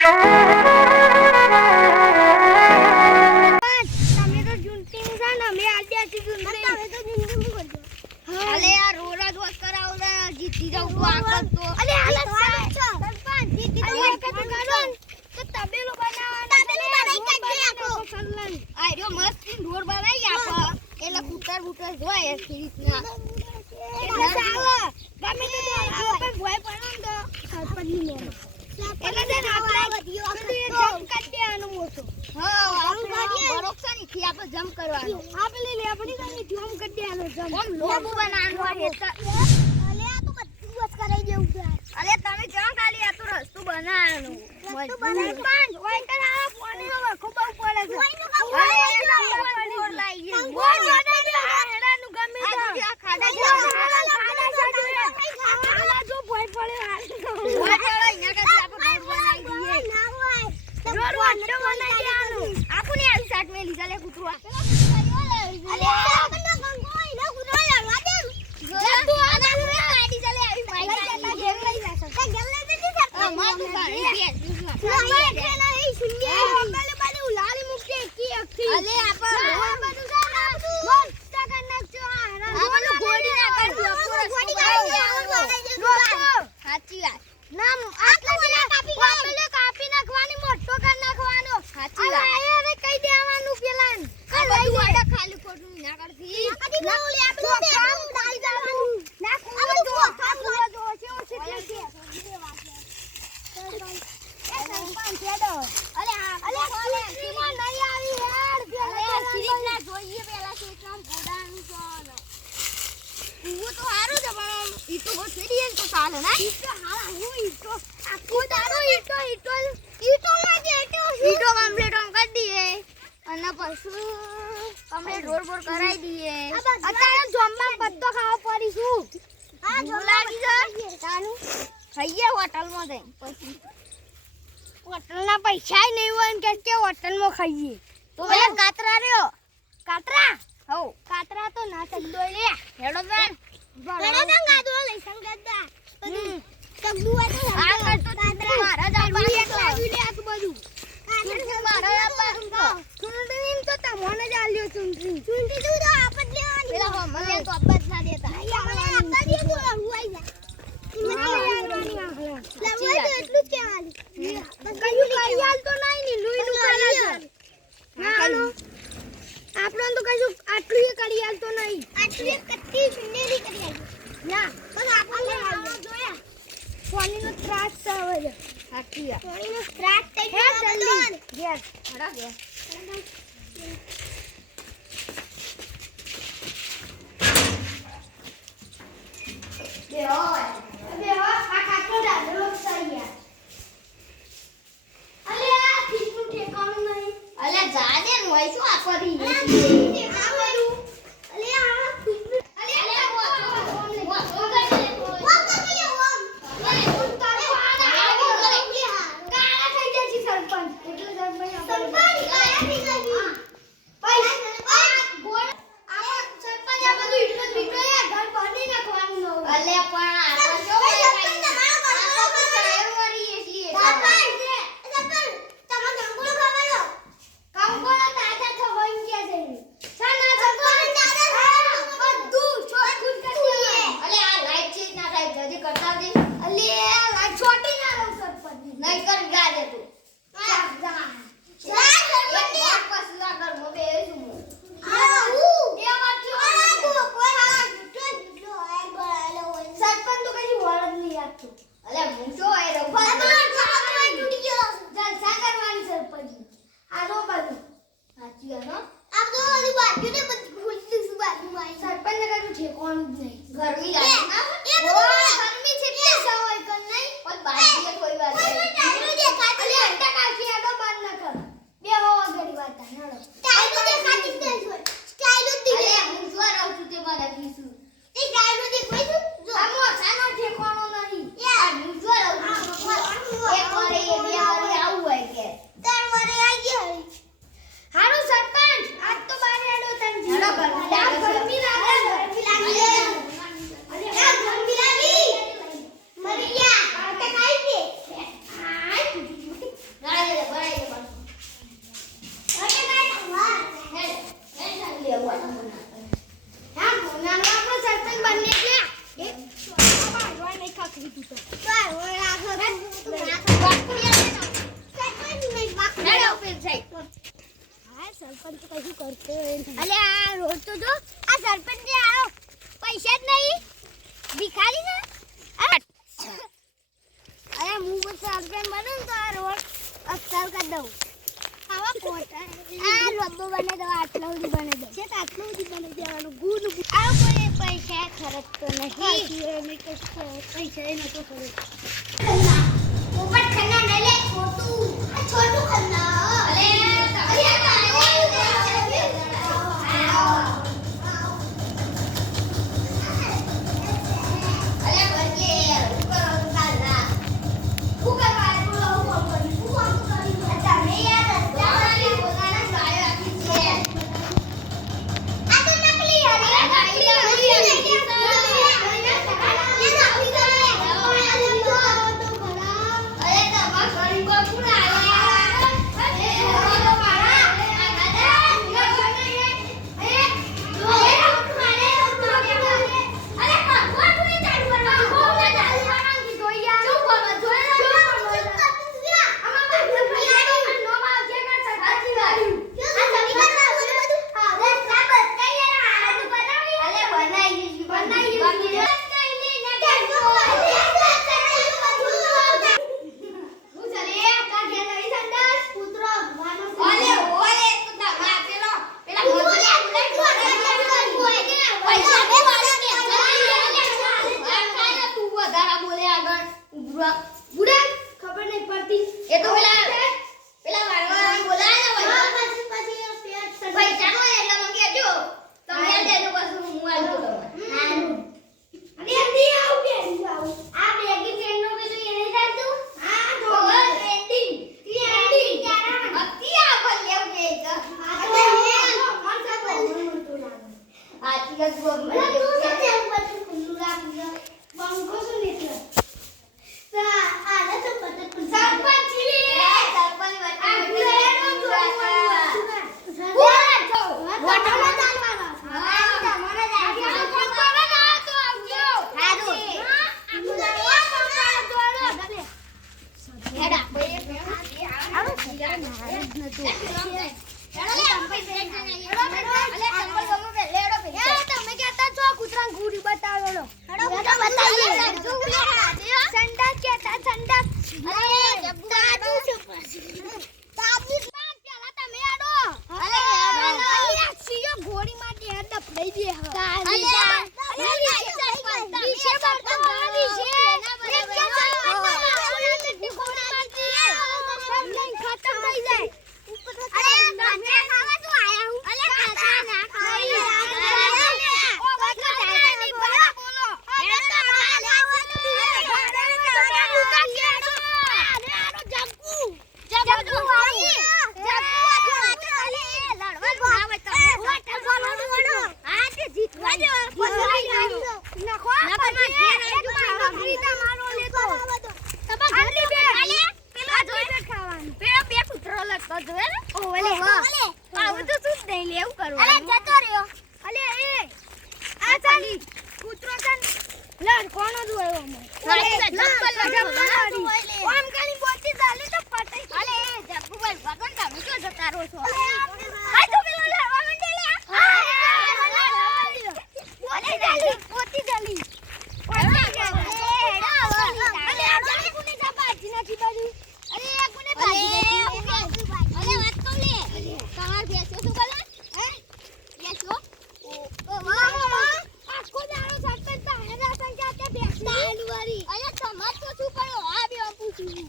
તમે તો જુનતી છે ને અમે આદ્યાથી જુનતી તમે તો જુનતી મુ કરજો અલે યાર રોરા રોજ કરાવલા જીતી જાવ તો આખત તો અલે હાલ સરપંચ જીતી તો એક જ કરો તો તબેલો બનાવવાનો તબેલો બનાવી કાઢી આખો સલ્લન આ રહ્યો મસ્ત ઢોર બનાવી આપો એટલે કુતર બુતર જોય એ રીતના એટલે ચાલો ગમે તો આપણે ભોય પડો તો સરપંચ ની લે એટલે જે આપણે વધીયો જમ કરી દેવાનું મોટો હા આપણે બરોક્ષા ની થી આપણે જમ કરવાનું આ પેલી લે આપણી સામે જમ કરી દેવાનું જમ ઓમ લોબુ બનાવવાનું હોય અલે આ તો બધું બસ કરાઈ દેવું છે અલે તમે જમ ખાલી આ તો રસ્તો બનાવવાનું રસ્તો બનાવ પાંચ ઓય કર આ પાણી નો વખો બહુ પડે છે અલે ઢોર લાઈ ગયો બોલ બનાવી દે હેરાનું ગમે તો આ ખાડા જો ખાડા જો ભોય પડે હાલ ભોય પડે અહીંયા કે આપણે ઢોર બનાવી દઈએ ઢોર વંડો બનાવી દેવાનું આપુને આવી સાટ મે લીધા લે કૂતરા અલે આપણને ગંગોઈ ના કૂતરા લાવવા દે જતું આના રે ગાડી ચાલે આવી માઈ ઘેર લઈ જાશે તે ઘેર લઈ જતી છે માં તું ગાડી બે ના એ શૂન્ય કાલે બાલે ઉલાળી મૂકે કી અખી અલે આપણ બધું છે ને મસ્ત કર નાખજો આપણને ગોડી ના કરી દો ગોડી કાઢી સાચી વાત નામ આટલા કાપી નાખવાની મોટો કર નાખવાનો સાચી વાત અરે કહી દેવાનું પેલાન લઈ જાય ખાલી ખોટું ના કરતી કદી બોલી આપણું બે ડાળી જવાનું ના કુવા જો છે ઓ છે સરપંચ છેડો અલે સીમા નહીં આવી યાર પેલા સીરી ના જોઈએ પેલા સીટમ ગોડાનું સોનો તું તો હારું છે પણ ઈ તો બહુ ફેરીએ તો ચાલે ના ઈ તો હારા હું ઈ તો આખો દારો ઈ તો લાગે ઈટો કમ્પ્લીટ ઓમ કરી દઈએ અને પછી કમ્પ્લીટ રોડ બોર કરાવી દઈએ અત્યારે જમવા પત્તો ખાવા પડીશું હા લાગી જાય તાનું ખાઈએ હોટલમાં જઈ પછી હોટલના પૈસા નહીં હોય ને કે હોટલમાં ખાઈએ તો પેલા કાતરા રહ્યો કાતરા હો કાતરા તો ના સગદો લે હેડો બેન હેડો બેન ગાદો લઈ સંગદા સગદુ હોય તો આ કરતો કાતરા મારા જ આપવાનું એક લાવી લે આ બધું કાતરા મારા આપવાનું તો ચુંટણી તો તમને જ આલ્યો ચુંટણી તો આપત લેવાની પેલા હો મને તો આપત ના દેતા મને આપતા દે તો હું આઈ જા એટલું જ કહેવાનું કયું કઈ હાલ તો નહીં ને લુઈ નું કાલા છે ના આપણો તો કશું આટલું એ કરી હાલ તો નહીં આટલું એ કત્તી સુંદરી કરી હાલ ના બસ આપણે જોયા પાણીનો ત્રાસ આવે છે સાચી વાત પાણીનો ત્રાસ થઈ ગયો જલ્દી ગેસ હડા ગેસ બે હો આ કાકો દાદરો સૈયા અલે આ ફીસનું ઠેકાણું નહીં અલે જા દે ને હોય શું આ કરી ઠેકાણું અલે આ ફીસનું અલે વો કાળા થઈ જાય છે સરપંચ એટલે સરપંચ કાળા થઈ જાય પૈસા ગોળ આ સરપંચ આ બધું એટલું બીટો યાર ઘર બની નાખવાનું ન અલે પણ આ તો જો ગરમી લાગે ના ગરમી છે એટલે સવાય કર નહીં પણ બાજી કોઈ વાત નહીં દેખાય અલે અંડા કાકી આડો સરપંચ કશું કરતો અલે આ રોજ તો જો આ સરપંચ જે આવો પૈસા જ નહીં ભિખારી છે અરે હું સરપંચ બનું તો આ રોડ અસર કરી દઉં આવા કોટા આ રબ્બો બને દો આટલો સુધી બને દો છે આટલો સુધી બને દેવાનું ગુડ આ કોઈ પૈસા ખર્ચતો નહીં મેં કશું પૈસા નતો ખર્ચ પોપટ ખન્ના ન લે છોટું ખન્ના અલે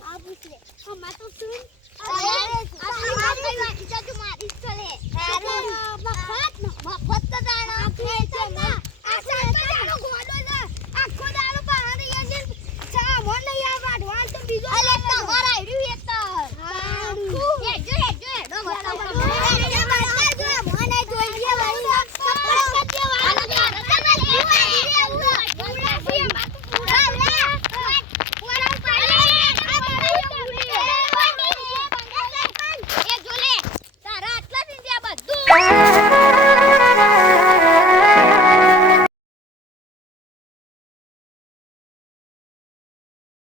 આ પૂછે માતો સુન